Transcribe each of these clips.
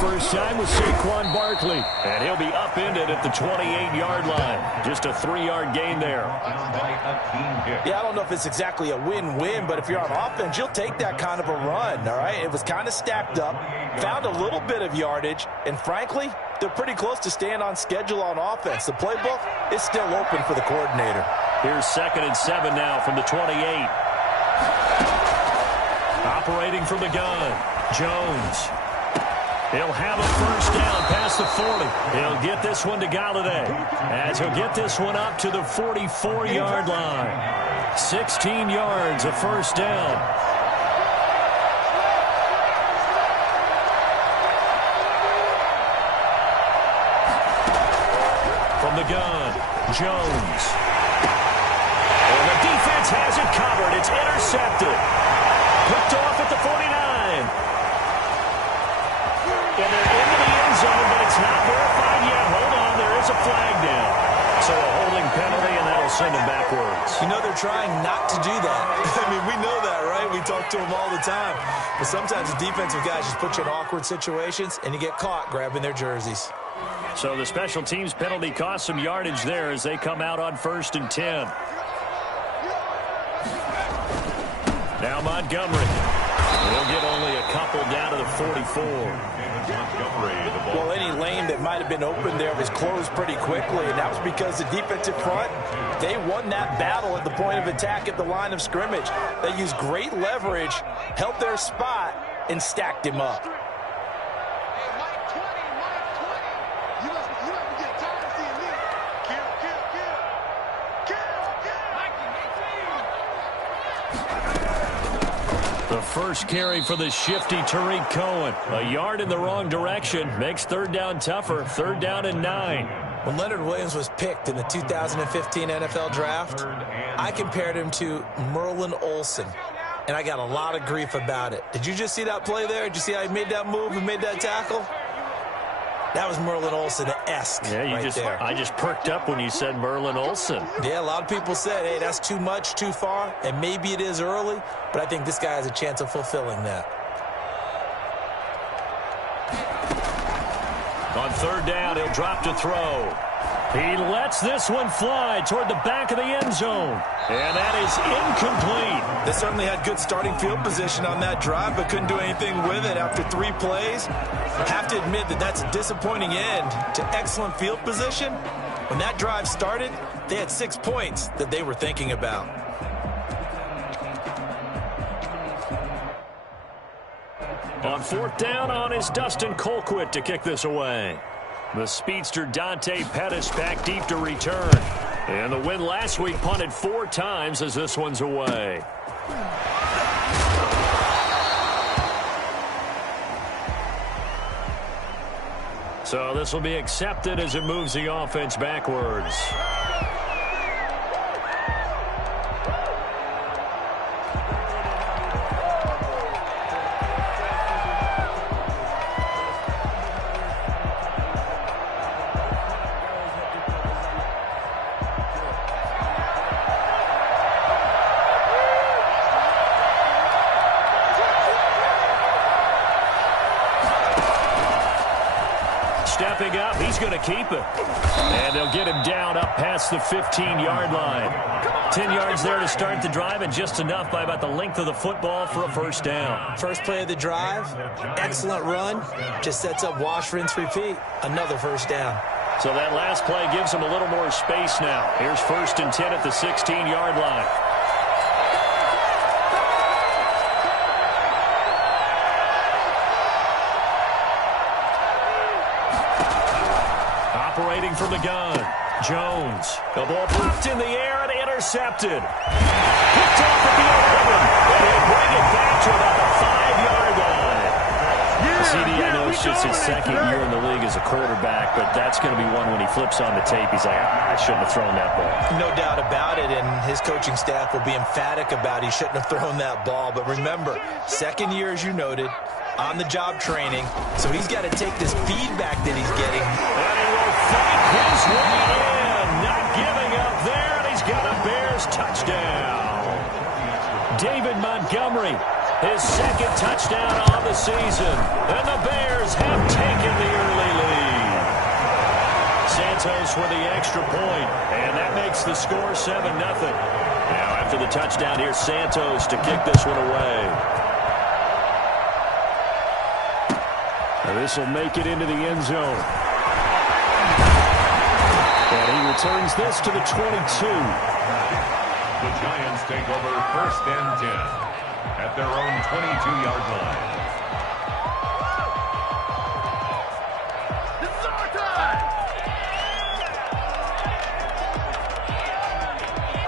first time with Saquon Barkley. And he'll be upended at the 28-yard line. Just a 3-yard gain there. Yeah, I don't know if it's exactly a win-win, but if you're on offense, you'll take that kind of a run, all right? It was kind of stacked up, found a little bit of yardage, and frankly, they're pretty close to staying on schedule on offense. The playbook is still open for the coordinator. Here's 2nd and 7 now from the 28. Operating from the gun, Jones. He'll have a first down past the 40. He'll get this one to Golladay, as he'll get this one up to the 44-yard line. 16 yards, a first down. From the gun, Jones. And the defense has it covered. It's intercepted. Picked off at the 49. And they're into the end zone, but it's not verified yet. Hold on, there is a flag down. So a holding penalty, and that'll send him backwards. You know they're trying not to do that. I mean, we know that, right? We talk to them all the time. But sometimes the defensive guys just put you in awkward situations, and you get caught grabbing their jerseys. So the special teams penalty cost some yardage there as they come out on 1st and 10. Now Montgomery. He'll get only a couple down to the 44. Well, any lane that might have been open there was closed pretty quickly, and that was because the defensive front, they won that battle at the point of attack at the line of scrimmage. They used great leverage, held their spot, and stacked him up. The first carry for the shifty Tariq Cohen. A yard in the wrong direction makes 3rd down tougher. 3rd down and 9. When Leonard Williams was picked in the 2015 NFL Draft, I compared him to Merlin Olsen, and I got a lot of grief about it. Did you just see that play there? Did you see how he made that move and made that tackle? That was Merlin Olsen-esque there. I just perked up when you said Merlin Olsen. Yeah, a lot of people said, hey, that's too much, too far, and maybe it is early, but I think this guy has a chance of fulfilling that. On 3rd down, he'll drop to throw. He lets this one fly toward the back of the end zone. And that is incomplete. They certainly had good starting field position on that drive, but couldn't do anything with it after 3 plays. I have to admit that that's a disappointing end to excellent field position. When that drive started, they had 6 points that they were thinking about. On 4th down on is Dustin Colquitt to kick this away. The speedster Dante Pettis back deep to return. And the win last week punted 4 times as this one's away. So this will be accepted as it moves the offense backwards. Stepping up, he's going to keep it. And they'll get him down up past the 15-yard line. 10 yards there to start the drive, and just enough by about the length of the football for a first down. First play of the drive, excellent run. Just sets up wash, rinse, repeat. Another first down. So that last play gives him a little more space now. Here's 1st and 10 at the 16-yard line. Operating from the gun, Jones. The ball popped in the air and intercepted. Picked off at the 11. And he'll bring it back to about the 5-yard line. CD, I know it's just his 2nd year in the league as a quarterback, but that's going to be one when he flips on the tape, he's like, I shouldn't have thrown that ball. No doubt about it, and his coaching staff will be emphatic about he shouldn't have thrown that ball. But remember, 2nd year, as you noted, on-the-job training, so he's got to take this feedback that he's getting. And he will fight his way in, not giving up there, and he's got a Bears touchdown. David Montgomery his second touchdown on the season. And the Bears have taken the early lead. Santos with the extra point, and that makes the score 7-0. Now after the touchdown, here's Santos to kick this one away. This will make it into the end zone. And he returns this to the 22. The Giants take over 1st and 10 at their own 22-yard line. It's our time!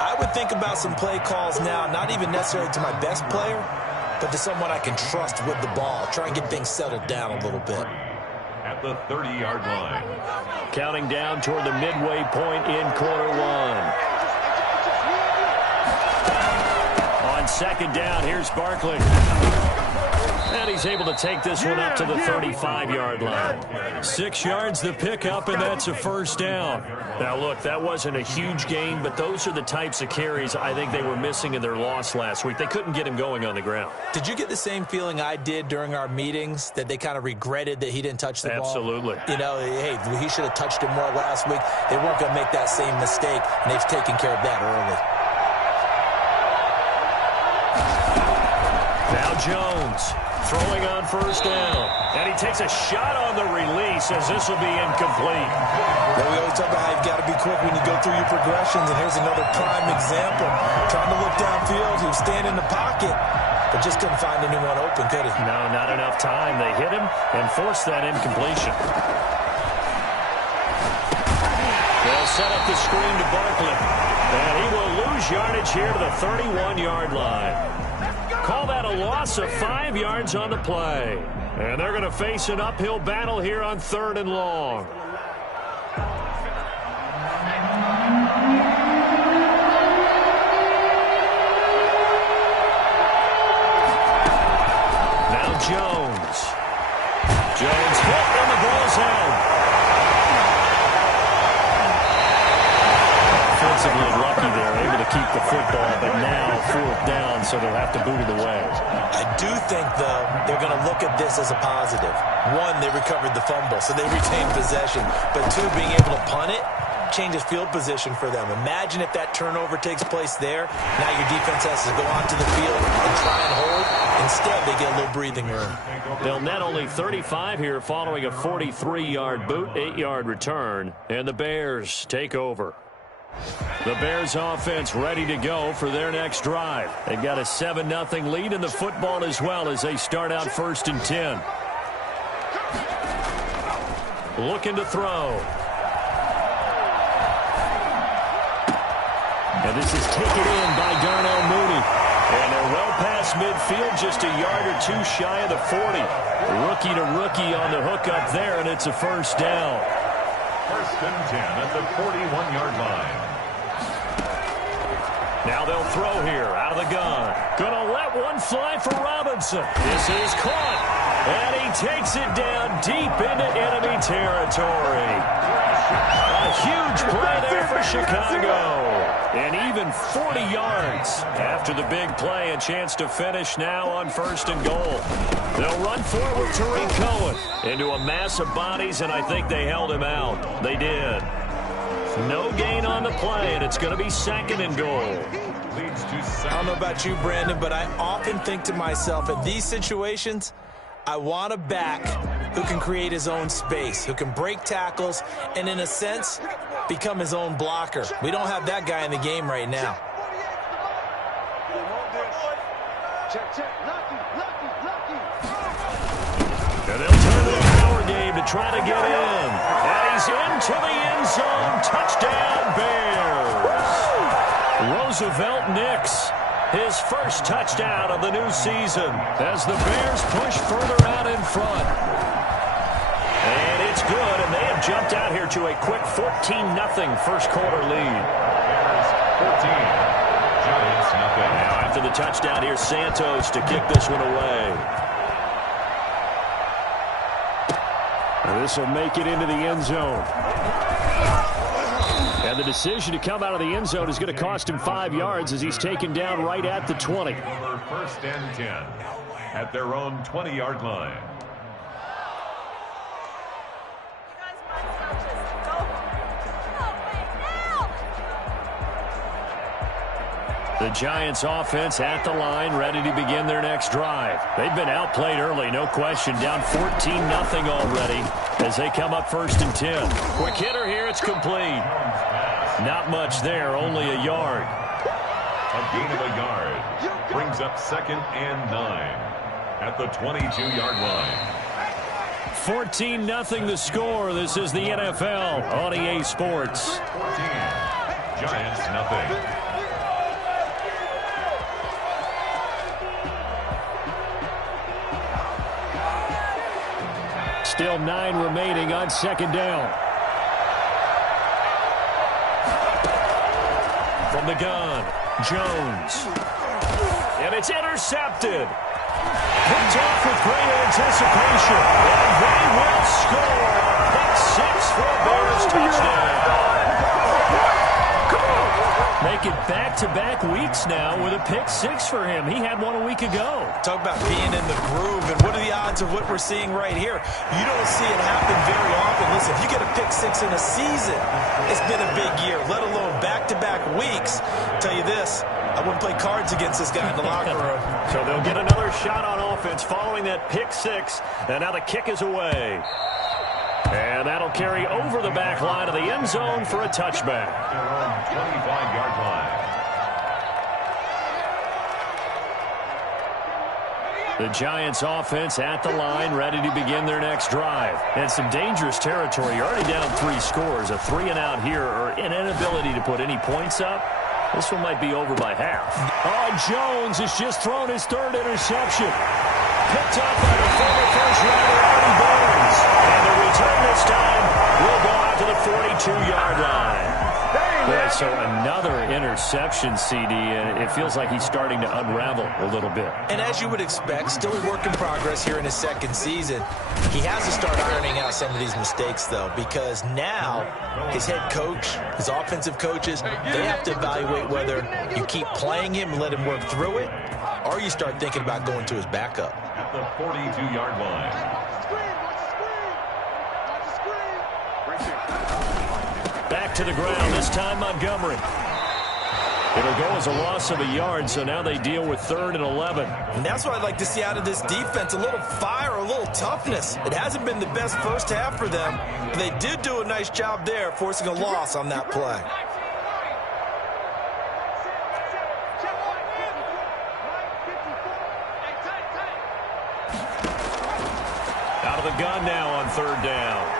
I would think about some play calls now, not even necessarily to my best player, but to someone I can trust with the ball. Try and get things settled down a little bit. At the 30-yard line. Counting down toward the midway point in quarter one. On second down, here's Barkley. And he's able to take this one up to the 35-yard line. 6 yards the pickup, and that's a first down. Now, look, that wasn't a huge gain, but those are the types of carries I think they were missing in their loss last week. They couldn't get him going on the ground. Did you get the same feeling I did during our meetings, that they kind of regretted that he didn't touch the ball? Absolutely. You know, hey, he should have touched it more last week. They weren't going to make that same mistake, and they've taken care of that early. Now Jones throwing on first down. And he takes a shot on the release as this will be incomplete. Well, we always talk about how you've got to be quick when you go through your progressions, and here's another prime example. Trying to look downfield, he was standing in the pocket, but just couldn't find anyone open, could he? No, not enough time. They hit him and forced that incompletion. They'll set up the screen to Barkley. And he will lose yardage here to the 31-yard line. Call that a loss of 5 yards on the play. And they're going to face an uphill battle here on 3rd and long. Now Jones. Jones hit and the ball's out. Offensively lucky there, able to keep the football, but now 4th down, so they'll have to boot it away. I do think, though, they're going to look at this as a positive. 1, they recovered the fumble, so they retained possession. But 2, being able to punt it changes field position for them. Imagine if that turnover takes place there. Now your defense has to go onto the field and try and hold. Instead, they get a little breathing room. They'll net only 35 here following a 43-yard boot, 8-yard return, and the Bears take over. The Bears offense ready to go for their next drive. They've got a 7-0 lead in the football as well as they start out 1st and 10. Looking to throw. And this is taken in by Darnell Mooney. And they're well past midfield, just a yard or 2 shy of the 40. Rookie to rookie on the hookup there, and it's a first down. 1st and 10 at the 41-yard line. Now they'll throw here out of the gun. Gonna let one fly for Robinson. This is caught. And he takes it down deep into enemy territory. A huge play there for Chicago. And even 40 yards after the big play. A chance to finish now on 1st and goal. They'll run forward to Tariq Cohen into a mass of bodies, and I think they held him out. They did. No gain on the play, and it's going to be 2nd and goal. I don't know about you, Brandon, but I often think to myself, in these situations, I want a back who can create his own space, who can break tackles, and in a sense, become his own blocker. We don't have that guy in the game right now. And they'll turn to the power game to try to get in. And he's into the end zone. Touchdown, Bears. Roosevelt Nix, his first touchdown of the new season as the Bears push further out in front. And it's good, and they have jumped out here to a quick 14-0 first quarter lead. Bears 14, Giants nothing. Now after the touchdown, here's Santos to kick this one away. And this will make it into the end zone. And the decision to come out of the end zone is going to cost him 5 yards as he's taken down right at the 20. 1st and 10. at their own 20-yard line. The Giants offense at the line, ready to begin their next drive. They've been outplayed early, no question. Down 14-0 already as they come up 1st and 10. Quick hitter here, it's complete. Not much there, only a yard. A gain of a yard brings up 2nd and 9 at the 22-yard line. 14-0 the score. This is the NFL on EA Sports. 14, Giants nothing. Still 9 remaining on 2nd down. From the gun, Jones. And it's intercepted. Picked off with great anticipation. And they will score. Pick 6 for a Bears touchdown. Make it back-to-back weeks now with a pick 6 for him. He had one a week ago. Talk about being in the groove, and what are the odds of what we're seeing right here? You don't see it happen very often. Listen, if you get a pick 6 in a season, it's been a big year, let alone back-to-back weeks. I'll tell you this, I wouldn't play cards against this guy in the locker room. So they'll get another shot on offense following that pick 6, and now the kick is away. And that'll carry over the back line of the end zone for a touchback. Their own 25-yard line. The Giants offense at the line, ready to begin their next drive. And some dangerous territory. You're already down 3 scores. A 3-and-out here, or an inability to put any points up. This one might be over by half. Oh, Jones has just thrown his 3rd interception. Picked up by the former first-rounder, Artie Burns. And the return this time will go out to the 42-yard line. Boy, so another interception, CD, and it feels like he's starting to unravel a little bit. And as you would expect, still a work in progress here in his 2nd season. He has to start ironing out some of these mistakes, though, because now his head coach, his offensive coaches, they have to evaluate whether you keep playing him and let him work through it, or you start thinking about going to his backup. At the 42-yard line. Back to the ground, this time Montgomery. It'll go as a loss of a yard, so now they deal with 3rd and 11. And that's what I'd like to see out of this defense, a little fire, a little toughness. It hasn't been the best first half for them, but they did do a nice job there, forcing a loss on that play. Out of the gun now on 3rd down.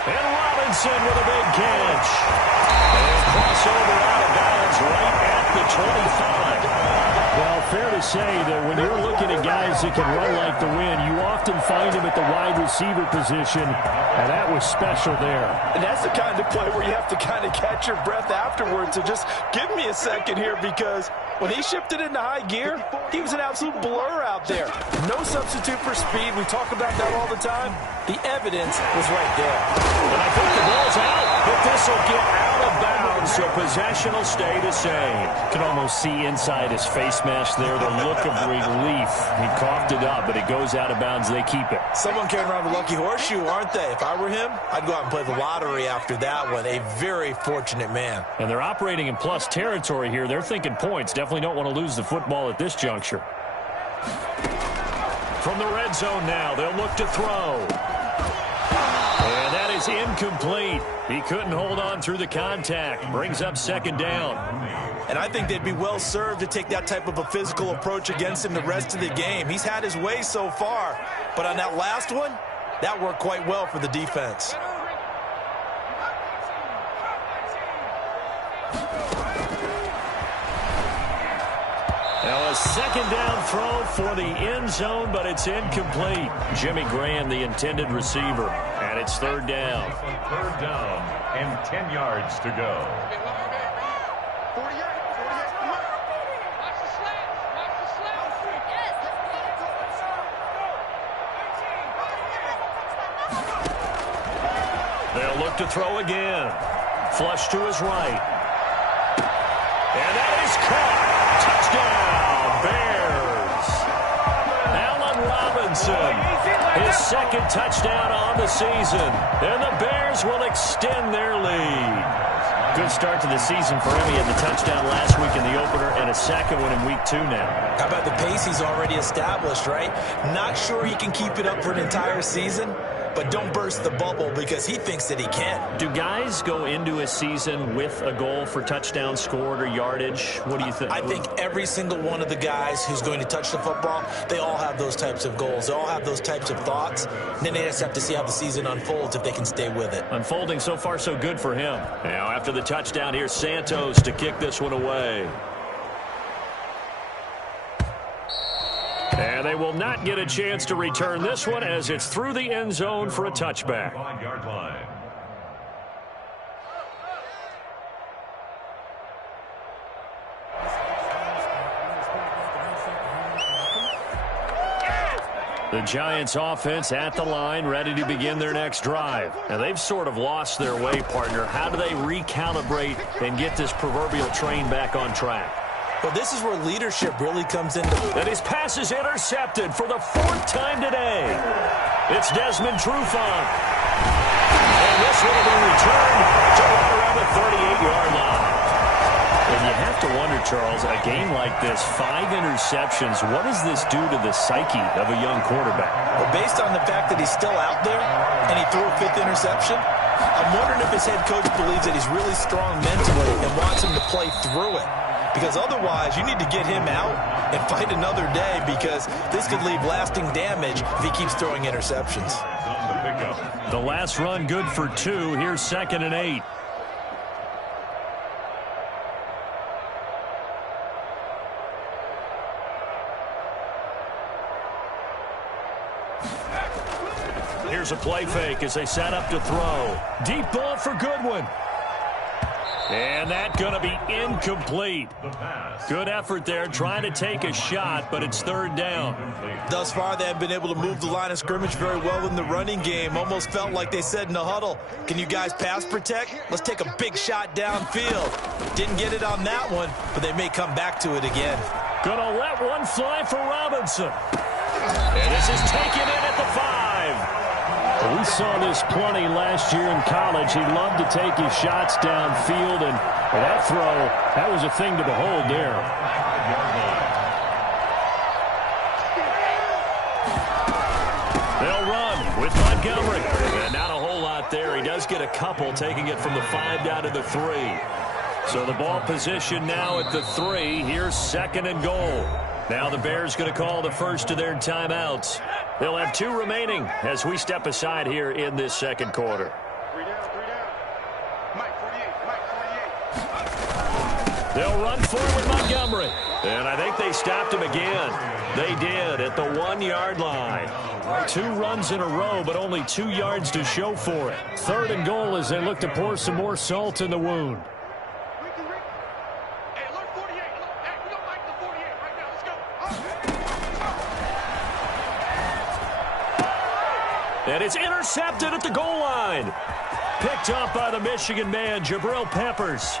And Robinson with a big catch. And crossover out of bounds right at the 25. Well, fair to say that when you're looking at guys that can run like the wind, you often find them at the wide receiver position, and that was special there. And that's the kind of play where you have to kind of catch your breath afterwards. So just give me a second here, because when he shifted into high gear, he was an absolute blur out there. No substitute for speed. We talk about that all the time. The evidence was right there. And I think the ball's out, but this will get out of bounds, so possession will stay the same. You can almost see inside his face mask there the look of relief. He coughed it up, but it goes out of bounds. They keep it. Someone carrying around a lucky horseshoe, aren't they? If I were him, I'd go out and play the lottery after that one. A very fortunate man. And they're operating in plus territory here. They're thinking points. Definitely don't want to lose the football at this juncture. From the red zone now, they'll look to throw. And that is incomplete. He couldn't hold on through the contact. Brings up 2nd down. And I think they'd be well served to take that type of a physical approach against him the rest of the game. He's had his way so far, but on that last one, that worked quite well for the defense. Now a 2nd down throw for the end zone, but it's incomplete. Jimmy Graham, the intended receiver, and it's 3rd down. 3rd down and 10 yards to go. They'll look to throw again. Flush to his right. And that is caught. Touchdown, Bears. Robinson. His second touchdown on the season. And the Bears will extend their lead. Good start to the season for him. He had the touchdown last week in the opener and a second one in week 2 now. How about the pace he's already established, right? Not sure he can keep it up for an entire season, but don't burst the bubble because he thinks that he can. Do guys go into a season with a goal for touchdown scored or yardage? What do you think? I think every single one of the guys who's going to touch the football, they all have those types of goals. They all have those types of thoughts. And then they just have to see how the season unfolds if they can stay with it. Unfolding so far so good for him. Now after the touchdown, here's Santos to kick this one away. And they will not get a chance to return this one as it's through the end zone for a touchback. 5-yard line. The Giants offense at the line, ready to begin their next drive. Now, they've sort of lost their way, partner. How do they recalibrate and get this proverbial train back on track? Well, this is where leadership really comes into play. And his pass is intercepted for the 4th time today. It's Desmond Trufant. And this one will be returned to right around the 38-yard line. And you have to wonder, Charles, a game like this, 5 interceptions, what does this do to the psyche of a young quarterback? Well, based on the fact that he's still out there and he threw a 5th interception, I'm wondering if his head coach believes that he's really strong mentally and wants him to play through it. Because otherwise, you need to get him out and fight another day because this could leave lasting damage if he keeps throwing interceptions. The last run good for 2. Here's 2nd and 8. Here's a play fake as they set up to throw. Deep ball for Goodwin. And that's going to be incomplete. Good effort there trying to take a shot, but it's 3rd down. Thus far, they have been able to move the line of scrimmage very well in the running game. Almost felt like they said in the huddle, can you guys pass protect? Let's take a big shot downfield. Didn't get it on that one, but they may come back to it again. Gonna let one fly for Robinson. And this is taken in at the 5. We saw this plenty last year in college. He loved to take his shots downfield, and that throw, that was a thing to behold there. They'll run with Montgomery. And not a whole lot there. He does get a couple, taking it from the 5 down to the 3. So the ball position now at the 3. Here's 2nd and goal. Now the Bears going to call the first of their timeouts. They'll have 2 remaining as we step aside here in this 2nd quarter. 3 down. Mike 48. They'll run forward with Montgomery. And I think they stopped him again. They did at the 1-yard line. 2 runs in a row, but only 2 yards to show for it. 3rd and goal as they look to pour some more salt in the wound. Hey, look, 48. Look, hey, we don't like the 48 right now. Let's go. And it's intercepted at the goal line. Picked up by the Michigan man, Jabril Peppers.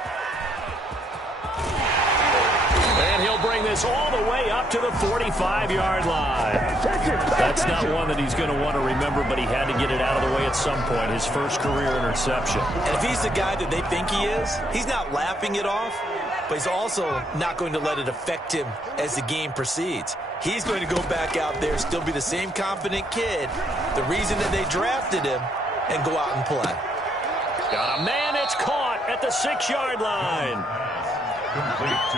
And he'll bring this all the way up to the 45-yard line. That's not one that he's going to want to remember, but he had to get it out of the way at some point, his first career interception. And if he's the guy that they think he is, he's not laughing it off, but he's also not going to let it affect him as the game proceeds. He's going to go back out there, still be the same confident kid, the reason that they drafted him, and go out and play. Got a man that's caught at the 6-yard line.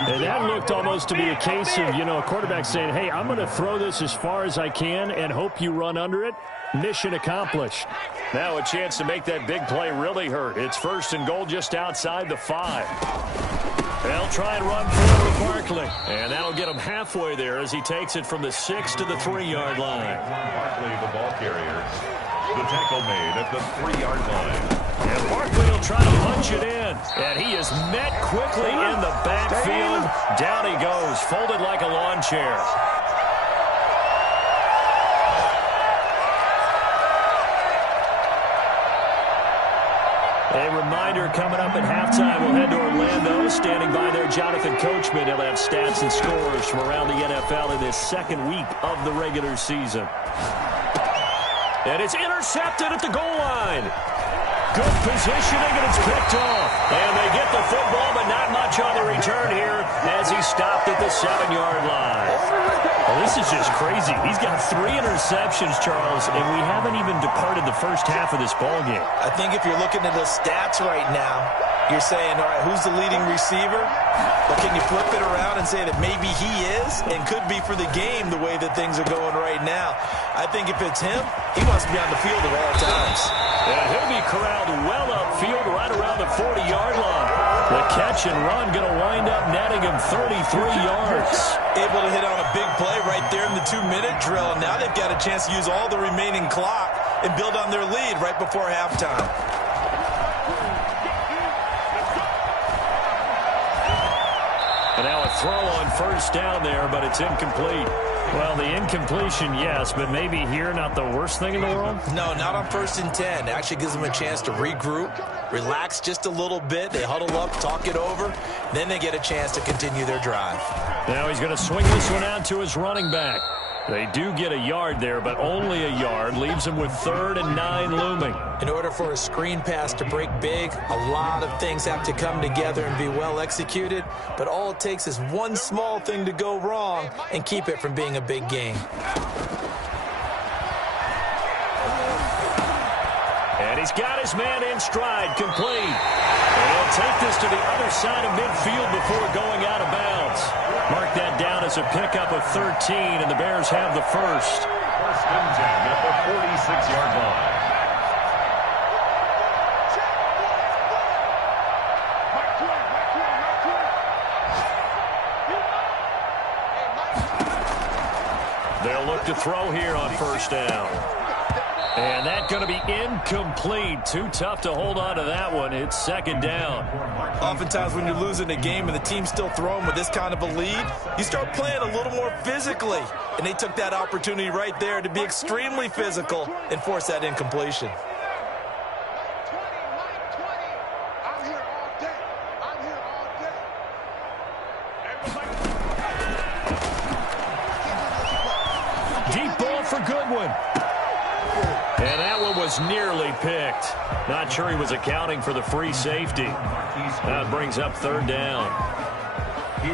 And that looked almost to be a case of, a quarterback saying, hey, I'm going to throw this as far as I can and hope you run under it. Mission accomplished. Now a chance to make that big play really hurt. It's 1st and goal just outside the 5. They'll try and run forward with Barkley. And that'll get him halfway there as he takes it from the 6 to the 3-yard line. Barkley, the ball carrier. The tackle made at the 3-yard line. And Barkley will try to punch it in. And he is met quickly in the backfield. Down he goes, folded like a lawn chair. A reminder coming up at halftime. We'll head to Orlando. Standing by there, Jonathan Coachman. He'll have stats and scores from around the NFL in this second week of the regular season. And it's intercepted at the goal line. Good positioning, and it's picked off. And they get the football, but not much on the return here as he stopped at the 7-yard line. Well, this is just crazy. He's got 3 interceptions, Charles, and we haven't even departed the first half of this ballgame. I think if you're looking at the stats right now, you're saying, all right, who's the leading receiver? But can you flip it around and say that maybe he is and could be for the game the way that things are going right now? I think if it's him, he wants to be on the field at all times. And he'll be corralled well upfield right around the 40-yard line. The catch and run going to wind up netting him 33 yards. Able to hit on a big play right there in the 2-minute drill. Now they've got a chance to use all the remaining clock and build on their lead right before halftime. And now a throw on first down there, but it's incomplete. Well, the incompletion, yes, but maybe here not the worst thing in the world? No, not on 1st and 10. It actually gives them a chance to regroup, relax just a little bit. They huddle up, talk it over. Then they get a chance to continue their drive. Now he's going to swing this one out to his running back. They do get a yard there, but only a yard. Leaves him with 3rd and 9 looming. In order for a screen pass to break big, a lot of things have to come together and be well executed. But all it takes is one small thing to go wrong and keep it from being a big game. And he's got his man in stride, complete. And he'll take this to the other side of midfield before going out of bounds. Mark that down as a pickup of 13, and the Bears have the first. 1st and 10 at the 46-yard line. They'll look to throw here on 1st down. And that's going to be incomplete. Too tough to hold on to that one. It's 2nd down. Oftentimes when you're losing a game and the team's still throwing with this kind of a lead, you start playing a little more physically. And they took that opportunity right there to be extremely physical and force that incompletion. Deep ball for Goodwin. And that one was nearly picked. Not sure he was accounting for the free safety. That brings up 3rd down.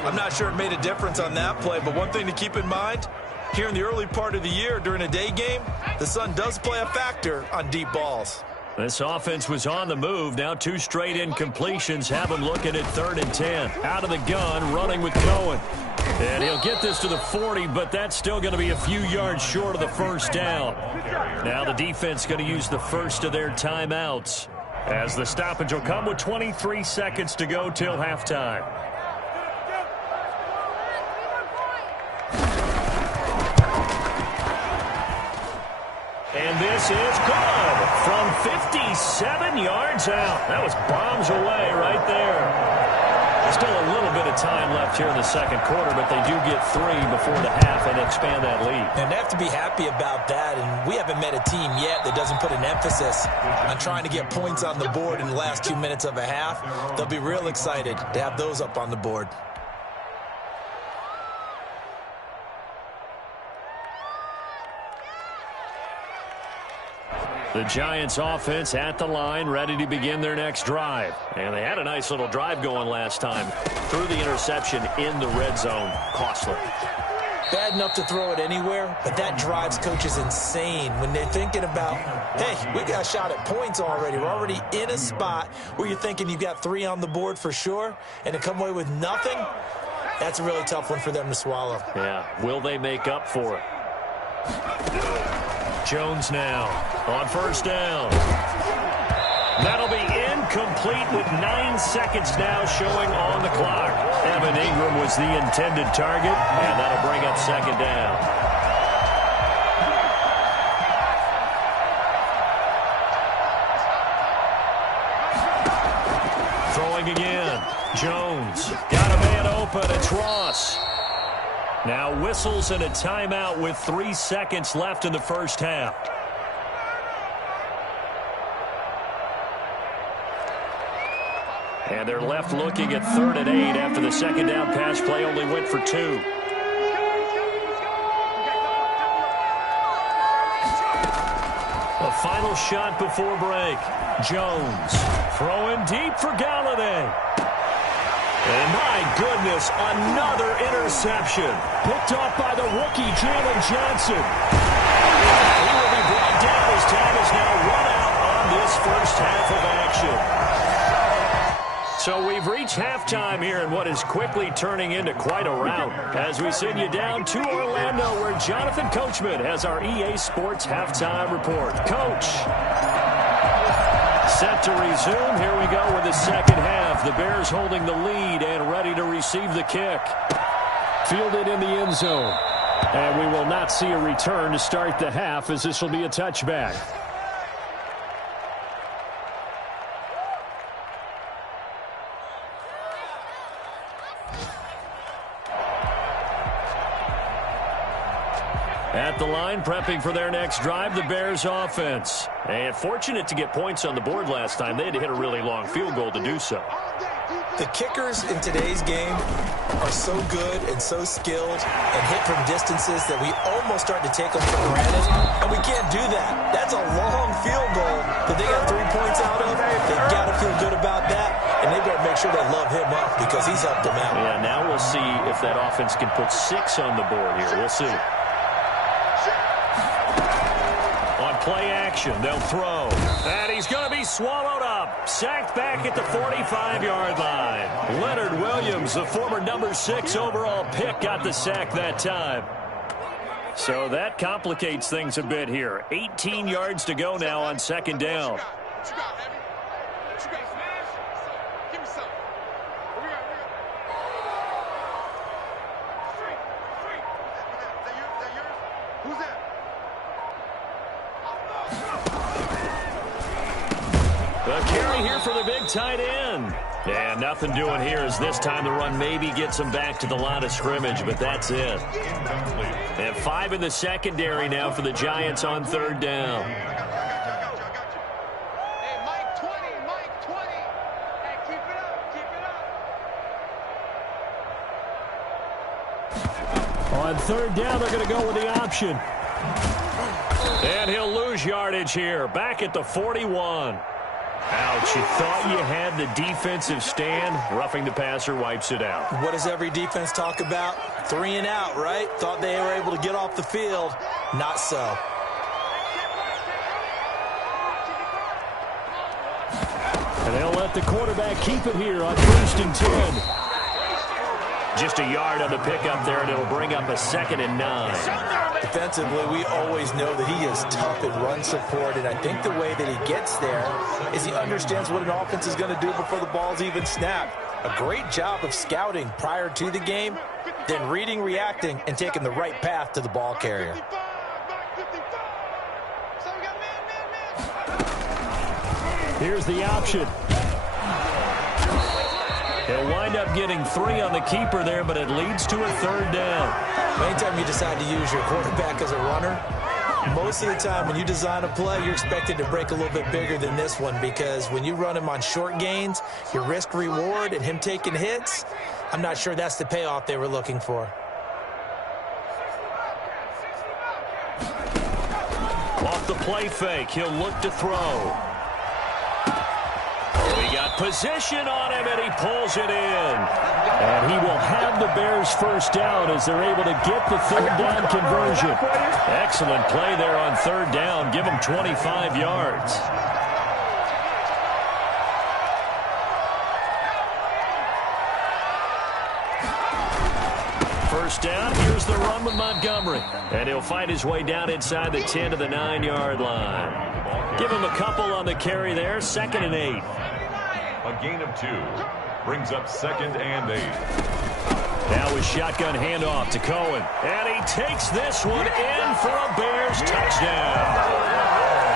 I'm not sure it made a difference on that play, but one thing to keep in mind, here in the early part of the year during a day game, the sun does play a factor on deep balls. This offense was on the move. Now 2 straight incompletions have him looking at 3rd and 10. Out of the gun, running with Cohen. And he'll get this to the 40, but that's still going to be a few yards short of the 1st down. Now the defense going to use the first of their timeouts, as the stoppage will come with 23 seconds to go till halftime. And this is good from 57 yards out. That was bombs away right there. Still a little bit of time left here in the 2nd quarter, but they do get 3 before the half and expand that lead. And they have to be happy about that, and we haven't met a team yet that doesn't put an emphasis on trying to get points on the board in the last 2 minutes of a half. They'll be real excited to have those up on the board. The Giants offense at the line, ready to begin their next drive. And they had a nice little drive going last time. Threw the interception in the red zone. Costly. Bad enough to throw it anywhere, but that drives coaches insane when they're thinking about, hey, we got a shot at points already. We're already in a spot where you're thinking you've got 3 on the board for sure, and to come away with nothing, that's a really tough one for them to swallow. Yeah, will they make up for it? Jones now on 1st down. That'll be incomplete with 9 seconds now showing on the clock. Evan Ingram was the intended target, and that'll bring up 2nd down. Throwing again. Jones got a man open. It's Ross. Now whistles and a timeout with 3 seconds left in the 1st half. And they're left looking at 3rd and 8 after the second down pass play only went for 2. A final shot before break. Jones throwing deep for Galladay. And my goodness, another interception. Picked off by the rookie, Jalen Johnson. He will be brought down as time is now run out on this first half of action. So we've reached halftime here in what is quickly turning into quite a rout as we send you down to Orlando where Jonathan Coachman has our EA Sports halftime report. Coach, set to resume. Here we go with the second half. The Bears holding the lead and ready to receive the kick. Fielded in the end zone. And we will not see a return to start the half as this will be a touchback. At the line, prepping for their next drive, the Bears offense. And fortunate to get points on the board last time. They had to hit a really long field goal to do so. The kickers in today's game are so good and so skilled and hit from distances that we almost start to take them for granted. And we can't do that. That's a long field goal that they got 3 points out of. They've got to feel good about that. And they better make sure they love him up because he's helped them out. Yeah, now we'll see if that offense can put 6 on the board here. We'll see. On play action, they'll throw. And he's going to be swallowed up. Sacked back at the 45-yard line. Leonard Williams, the former number 6 overall pick, got the sack that time. So that complicates things a bit here. 18 yards to go now on second down. The carry here for the big tight end. And nothing doing here as this time the run maybe gets him back to the line of scrimmage, but that's it. And 5 in the secondary now for the Giants on third down. Hey, Mike 20, Mike 20. Hey, keep it up, keep it up. On third down, they're going to go with the option. And he'll lose yardage here, back at the 41. Ouch, you thought you had the defensive stand. Roughing the passer wipes it out. What does every defense talk about? 3 and out, right? Thought they were able to get off the field. Not so. And they'll let the quarterback keep it here on 1st and 10. Just a yard on the pickup there, and it'll bring up a 2nd and 9. Defensively, we always know that he is tough in run support, and I think the way that he gets there is he understands what an offense is going to do before the ball's even snapped. A great job of scouting prior to the game, then reading, reacting, and taking the right path to the ball carrier. Here's the option. He'll wind up getting 3 on the keeper there, but it leads to a 3rd down. Anytime you decide to use your quarterback as a runner, most of the time when you design a play, you're expected to break a little bit bigger than this one because when you run him on short gains, your risk-reward and him taking hits, I'm not sure that's the payoff they were looking for. Off the play fake, he'll look to throw. He got position on him, and he pulls it in. And he will have the Bears first down as they're able to get the 3rd down conversion. Excellent play there on 3rd down. Give him 25 yards. First down, here's the run with Montgomery. And he'll fight his way down inside the 10 to the 9-yard line. Give him a couple on the carry there, 2nd and 8. A gain of 2 brings up 2nd and 8. Now his shotgun handoff to Cohen. And he takes this one in for a Bears touchdown.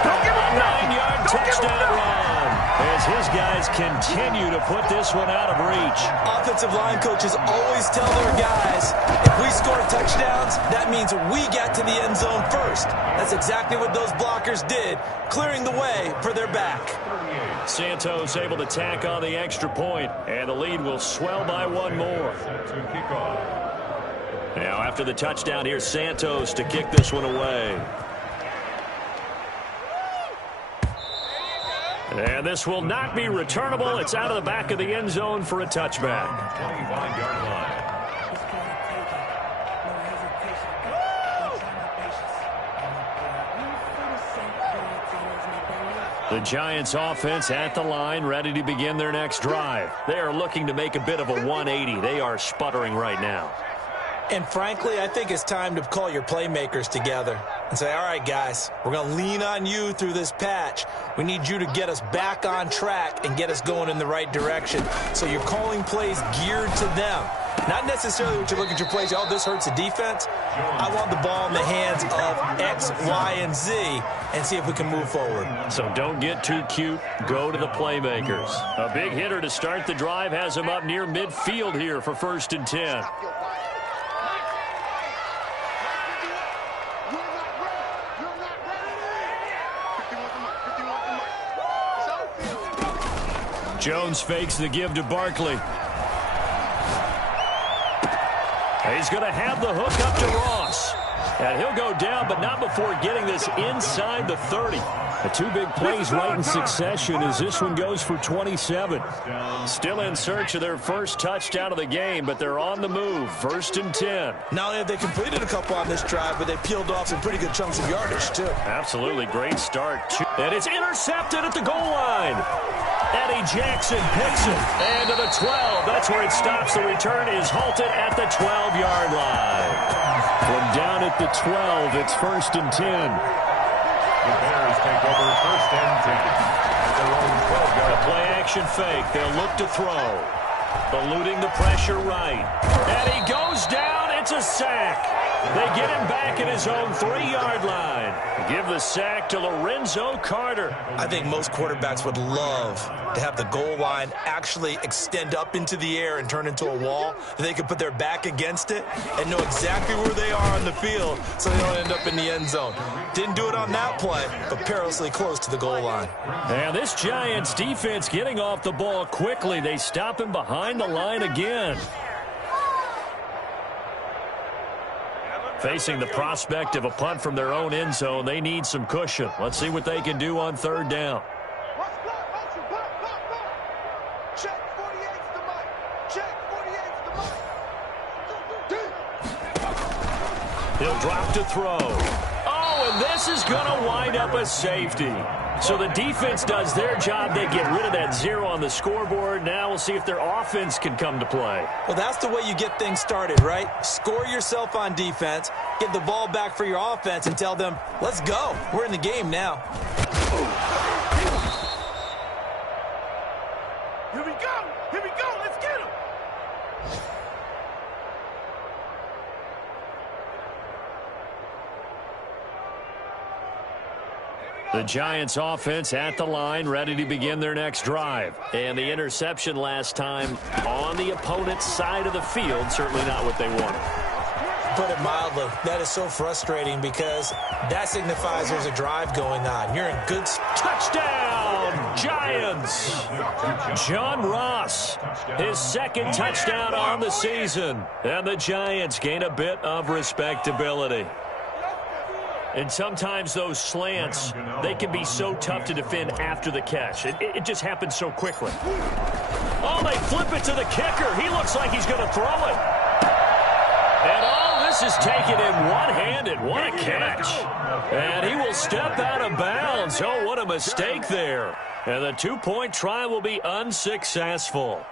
A 9-yard touchdown run as his guys continue to put this one out of reach. Offensive line coaches always tell their guys, if we score touchdowns, that means means we get to the end zone first. That's exactly what those blockers did, clearing the way for their back. Santos able to tack on the extra point, and the lead will swell by one more. Now, after the touchdown, here's Santos to kick this one away. And this will not be returnable. It's out of the back of the end zone for a touchback. 25-yard line. The Giants offense at the line, ready to begin their next drive. They are looking to make a bit of a 180. They are sputtering right now. And frankly, I think it's time to call your playmakers together and say, all right, guys, we're going to lean on you through this patch. We need you to get us back on track and get us going in the right direction. So you're calling plays geared to them. Not necessarily what you look at your plays, oh, this hurts the defense. I want the ball in the hands of X, Y, and Z and see if we can move forward. So don't get too cute. Go to the playmakers. A big hitter to start the drive has him up near midfield here for 1st and 10. Jones fakes the give to Barkley. He's going to have the hook up to Ross. And he'll go down, but not before getting this inside the 30. The two big plays right in succession as this one goes for 27. Still in search of their first touchdown of the game, but they're on the move. 1st and 10. Not only have they completed a couple on this drive, but they peeled off some pretty good chunks of yardage, too. Absolutely great start. And it's intercepted at the goal line. Eddie Jackson picks it. And to the 12. That's where it stops. The return is halted at the 12-yard line. From down at the 12, it's 1st and 10. The Bears take over 1st and 10 at their own 12-yard line. Play action fake. They'll look to throw. Eluding the pressure right. And he goes down. It's a sack. They get him back at his own 3-yard line. Give the sack to Lorenzo Carter. I think most quarterbacks would love to have the goal line actually extend up into the air and turn into a wall. They could put their back against it and know exactly where they are on the field so they don't end up in the end zone. Didn't do it on that play, but perilously close to the goal line. And this Giants defense getting off the ball quickly. They stop him behind the line again. Facing the prospect of a punt from their own end zone, they need some cushion. Let's see what they can do on 3rd down. He'll drop to throw. Oh, and this is going to wind up a safety. So the defense does their job. They get rid of that 0 on the scoreboard. Now we'll see if their offense can come to play. Well, that's the way you get things started, right? Score yourself on defense, get the ball back for your offense, and tell them, let's go. We're in the game now. Here we go. Here we go. Let's get him. The Giants offense at the line, ready to begin their next drive. And the interception last time on the opponent's side of the field, certainly not what they wanted. Put it mildly, that is so frustrating because that signifies there's a drive going on. You're in good... Touchdown, Giants! John Ross, his 2nd touchdown on the season. And the Giants gain a bit of respectability. And sometimes those slants, they can be so tough to defend after the catch. It just happens so quickly. Oh, they flip it to the kicker. He looks like he's going to throw it. And all this is taken in one-handed. What a catch. And he will step out of bounds. Oh, what a mistake there. And the 2-point try will be unsuccessful.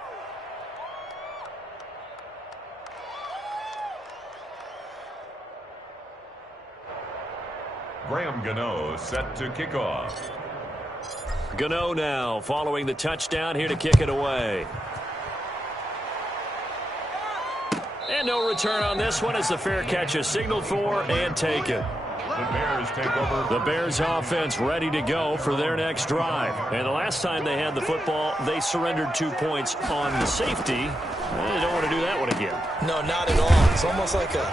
Graham Gano set to kick off. Gano now following the touchdown here to kick it away. And no return on this one as the fair catch is signaled for and taken. The Bears take over. The Bears offense ready to go for their next drive. And the last time they had the football, they surrendered 2 points on the safety. Well, you don't want to do that one again. No, not at all. It's almost like a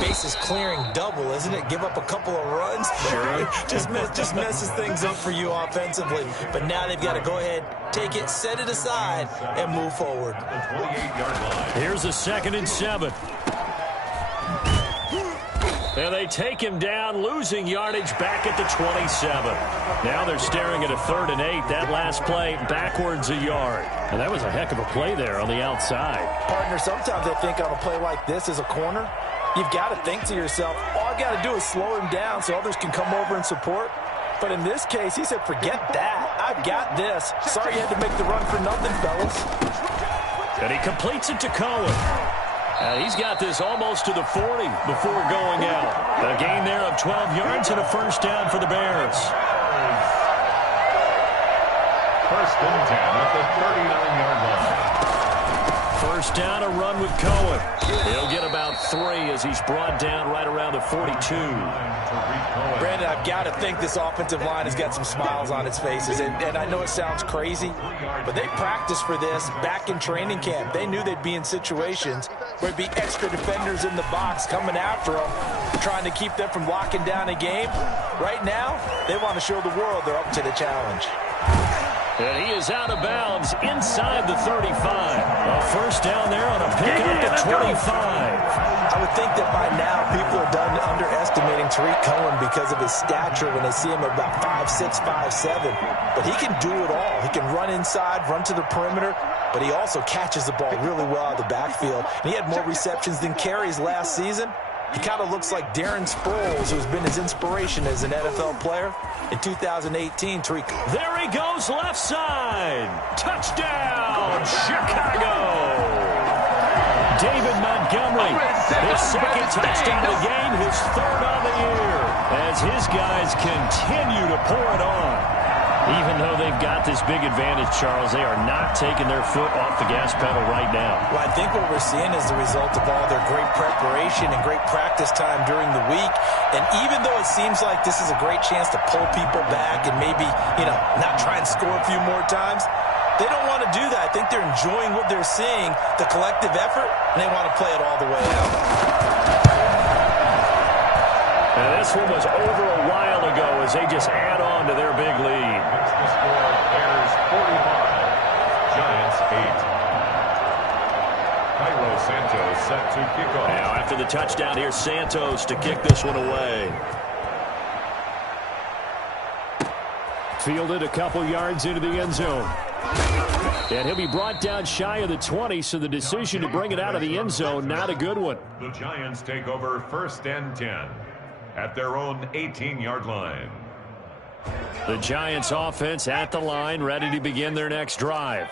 bases clearing double, isn't it? Give up a couple of runs. Sure. just messes things up for you offensively. But now they've got to go ahead, take it, set it aside, and move forward. The 28-yard line. Here's a 2nd and 7. And they take him down, losing yardage back at the 27. Now they're staring at a 3rd and 8. That last play backwards a yard. And that was a heck of a play there on the outside. Partner, sometimes I think on a play like this as a corner, you've got to think to yourself, all I got to do is slow him down so others can come over and support. But in this case, he said, forget that. I've got this. Sorry you had to make the run for nothing, fellas. And he completes it to Cohen. He's got this almost to the 40 before going out. A gain there of 12 yards and a 1st down for the Bears. 1st and 10 at the 39-yard line. 1st down, a run with Cohen. He'll get about 3 as he's brought down right around the 42. Brandon, I've got to think this offensive line has got some smiles on its faces. And I know it sounds crazy, but they practiced for this back in training camp. They knew they'd be in situations where there'd be extra defenders in the box coming after them, trying to keep them from locking down a game. Right now, they want to show the world they're up to the challenge. And he is out of bounds inside the 35. A 1st down there on a pickup at 25. I would think that by now people are done underestimating Tarik Cohen because of his stature when they see him at about 5'6", 5'7". But he can do it all. He can run inside, run to the perimeter, but he also catches the ball really well out of the backfield. And he had more receptions than carries last season. He kind of looks like Darren Sproles, who's been his inspiration as an NFL player. In 2018, Tarik. There he goes, left side. Touchdown, Chicago. David Montgomery, his 2nd touchdown of the game, his 3rd on the year, as his guys continue to pour it on. Even though they've got this big advantage, Charles, they are not taking their foot off the gas pedal right now. Well, I think what we're seeing is the result of all their great preparation and great practice time during the week. And even though it seems like this is a great chance to pull people back and maybe, not try and score a few more times, they don't want to do that. I think they're enjoying what they're seeing, the collective effort, and they want to play it all the way out. And this one was over a while ago as they just add on to their big lead. It's the score, Bears 45, Giants 8. Cairo Santos set to kick off. Now after the touchdown, here's Santos to kick this one away. Fielded a couple yards into the end zone. And he'll be brought down shy of the 20, so the decision to bring it out of the end zone, not a good one. The Giants take over 1st and 10 at their own 18-yard line. The Giants offense at the line, ready to begin their next drive.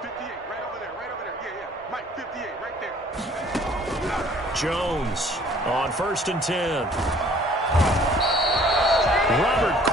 58, right over there. Yeah. Mike, 58, right there. Jones on 1st and 10. Robert.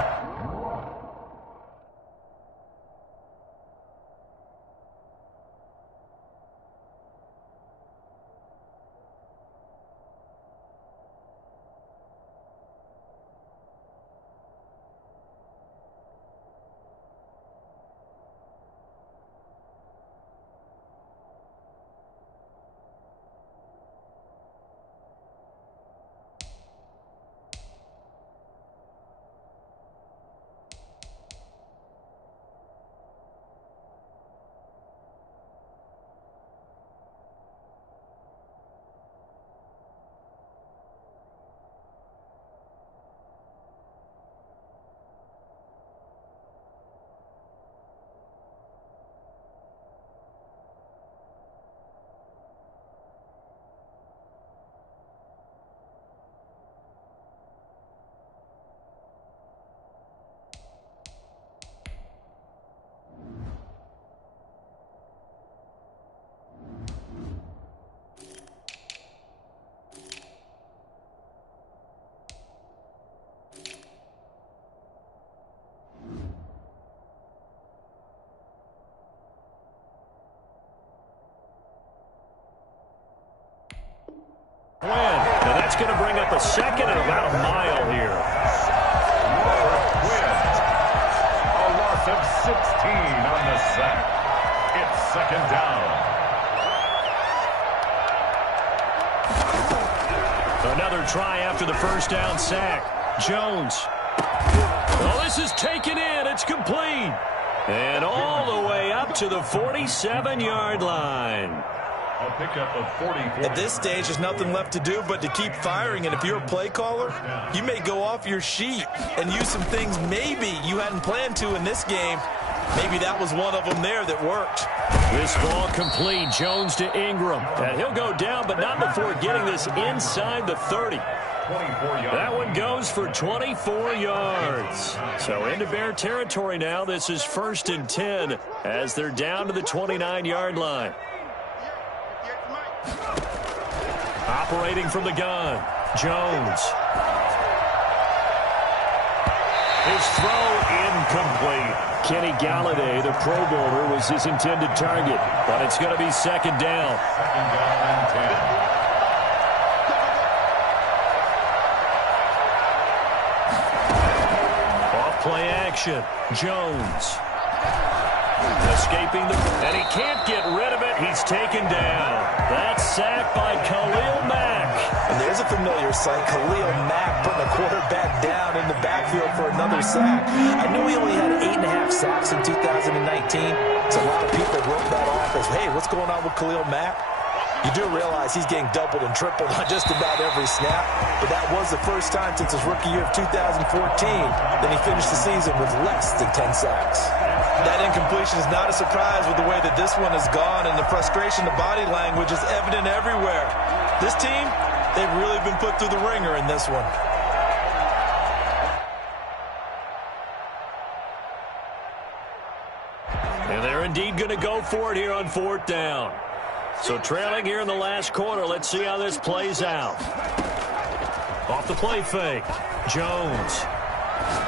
Now that's going to bring up a 2nd and about a mile here. A loss of 16 on the sack. It's second down. Another try after the first down sack. Jones. Oh, this is taken in. It's complete. And all the way up to the 47-yard line. A pickup of 44. At this stage, there's nothing left to do but to keep firing. And if you're a play caller, you may go off your sheet and use some things maybe you hadn't planned to in this game. Maybe that was one of them there that worked. This ball complete. Jones to Ingram. And he'll go down, but not before getting this inside the 30. That one goes for 24 yards. So into Bear territory now. This is 1st and 10 as they're down to the 29-yard line. Operating from the gun, Jones. His throw incomplete. Kenny Galladay, the Pro Bowler, was his intended target, but it's going to be second down. Second down and 10. Play action. Jones. Escaping and he can't get rid of it. He's taken down. That's sacked by Khalil Mack. And there's a familiar sight. Khalil Mack putting a quarterback down in the backfield for another sack. I know he only had 8.5 sacks in 2019. So a lot of people wrote that off as, hey, what's going on with Khalil Mack? You do realize he's getting doubled and tripled on just about every snap, but that was the first time since his rookie year of 2014 that he finished the season with less than 10 sacks. That incompletion is not a surprise with the way that this one has gone, and the frustration, the body language is evident everywhere. This team, they've really been put through the ringer in this one. And they're indeed going to go for it here on 4th down. So trailing here in the last quarter. Let's see how this plays out. Off the play fake. Jones.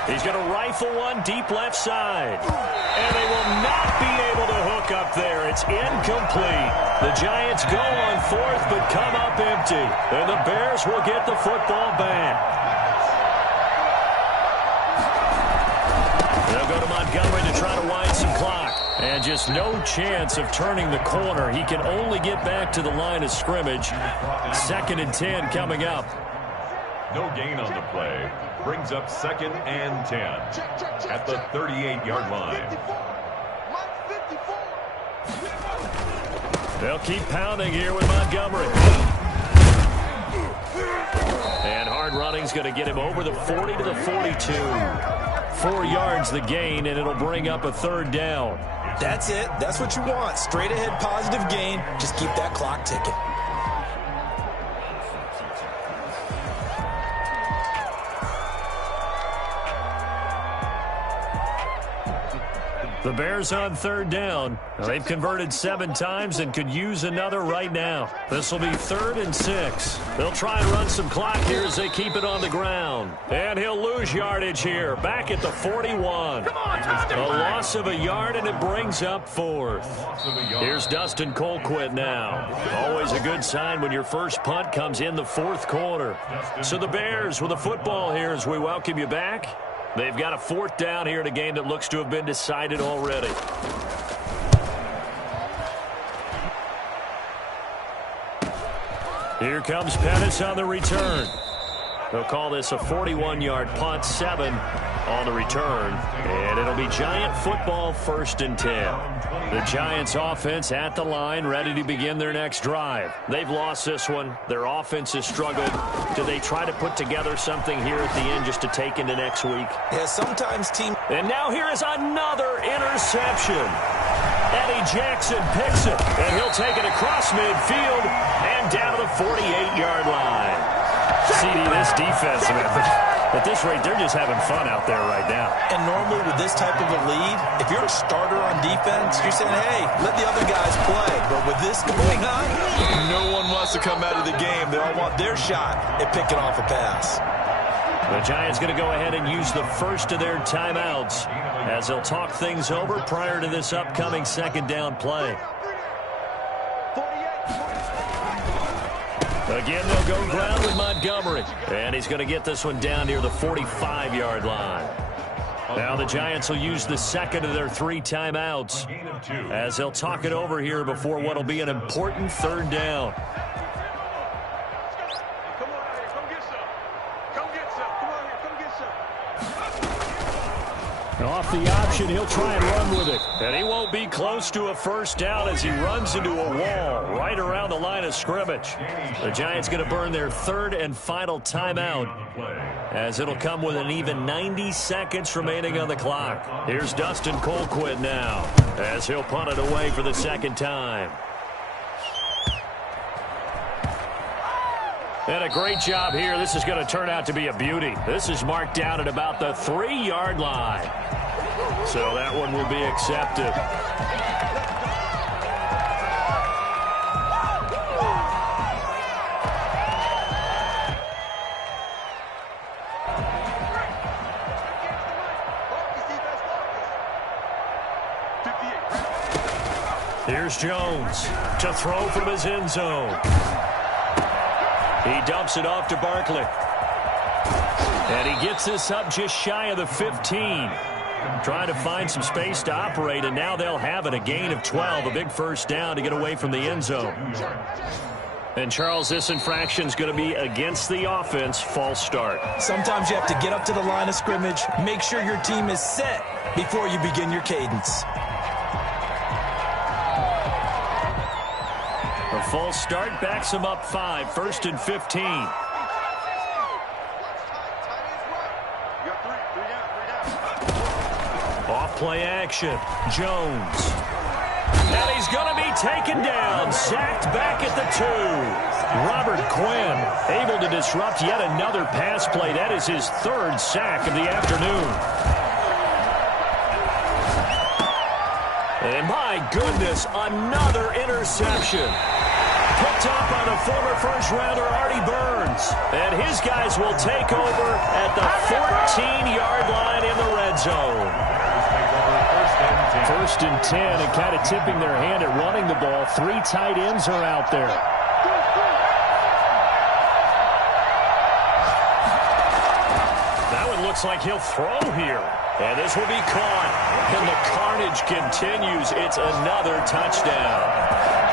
He's going to rifle one deep left side. And they will not be able to hook up there. It's incomplete. The Giants go on 4th but come up empty. And the Bears will get the football back. They'll go to Montgomery to try to wind some clock. And just no chance of turning the corner. He can only get back to the line of scrimmage. 2nd and 10 coming up. No gain on the play. Brings up 2nd and 10 at the 38-yard line. They'll keep pounding here with Montgomery. And hard running's going to get him over the 40 to the 42. 4 yards the gain, and it'll bring up a 3rd down. That's it. That's what you want. Straight ahead positive gain. Just keep that clock ticking. The Bears on 3rd down. Now, they've converted 7 times and could use another right now. This will be 3rd and 6. They'll try and run some clock here as they keep it on the ground. And he'll lose yardage here. Back at the 41. A loss of a yard, and it brings up 4th. Here's Dustin Colquitt now. Always a good sign when your first punt comes in the 4th quarter. So the Bears with a football here as we welcome you back. They've got a 4th down here in a game that looks to have been decided already. Here comes Pettis on the return. They'll call this a 41-yard punt, 7 on the return. And it'll be Giant football, 1st and 10. The Giants offense at the line, ready to begin their next drive. They've lost this one. Their offense has struggled. Do they try to put together something here at the end just to take into next week? Yeah, sometimes team. And now here is another interception. Eddie Jackson picks it, and he'll take it across midfield and down to the 48-yard line. CD, this defense, at this rate, they're just having fun out there right now. And normally with this type of a lead, if you're a starter on defense, you're saying, hey, let the other guys play. But with this going on, no one wants to come out of the game. They all want their shot at picking off a pass. The Giants going to go ahead and use the first of their timeouts as they'll talk things over prior to this upcoming 2nd down play. Again, they'll go ground with Montgomery. And he's going to get this one down near the 45-yard line. Now the Giants will use the second of their 3 timeouts as they'll talk it over here before what will be an important third down. Come on out here. Come get some. Come get some. Come on here. Come get some. Off the option, he'll try and run with it. And he won't be close to a first down as he runs into a wall right around the line of scrimmage. The Giants going to burn their 3rd and final timeout as it'll come with an even 90 seconds remaining on the clock. Here's Dustin Colquitt now as he'll punt it away for the 2nd time. And a great job here. This is going to turn out to be a beauty. This is marked down at about the 3-yard line. So that one will be accepted. Here's Jones to throw from his end zone. He dumps it off to Barkley. And he gets this up just shy of the 15. Trying to find some space to operate, and now they'll have it. A gain of 12, a big first down to get away from the end zone. And, Charles, this infraction is going to be against the offense. False start. Sometimes you have to get up to the line of scrimmage, make sure your team is set before you begin your cadence. A false start backs him up 5, 1st and 15. Off-play action. Jones. And he's going to be taken down. Sacked back at the 2. Robert Quinn able to disrupt yet another pass play. That is his 3rd sack of the afternoon. And my goodness, another interception. Picked up by the former first-rounder Artie Burns. And his guys will take over at the 14-yard line in the red zone. 1st and 10, and kind of tipping their hand at running the ball. 3 tight ends are out there. That one looks like he'll throw here. And this will be caught. And the carnage continues. It's another touchdown.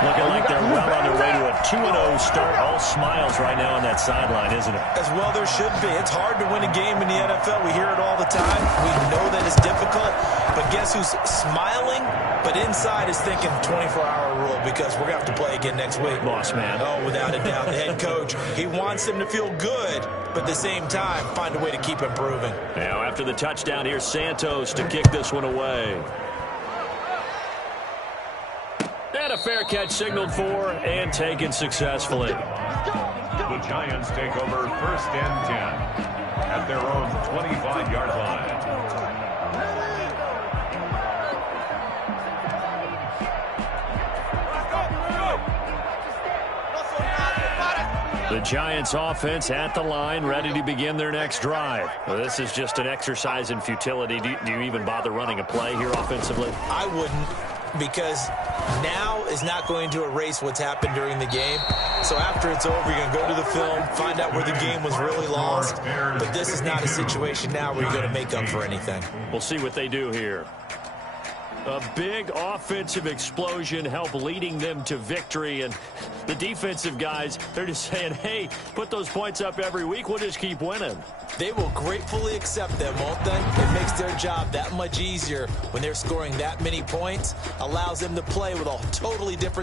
Looking like they're well on their way to a 2-0 start. All smiles right now on that sideline, isn't it? As well there should be. It's hard to win a game in the NFL. We hear it all the time. We know that it's difficult. But guess who's smiling? But inside is thinking 24-hour rule because we're going to have to play again next week. Boss man. Oh, without a doubt. The head coach, he wants them to feel good, but at the same time, find a way to keep improving. Now after the touchdown, here's Santos to kick this one away. And a fair catch signaled for and taken successfully. The Giants take over 1st and 10 at their own 25-yard line. The Giants offense at the line, ready to begin their next drive. Well, this is just an exercise in futility. Do you even bother running a play here offensively? I wouldn't, because now is not going to erase what's happened during the game. So after it's over, you're going to go to the film, find out where the game was really lost. But this is not a situation now where you're going to make up for anything. We'll see what they do here. A big offensive explosion helped leading them to victory. And the defensive guys, they're just saying, hey, put those points up every week. We'll just keep winning. They will gratefully accept them, won't they? It makes their job that much easier when they're scoring that many points. Allows them to play with a totally different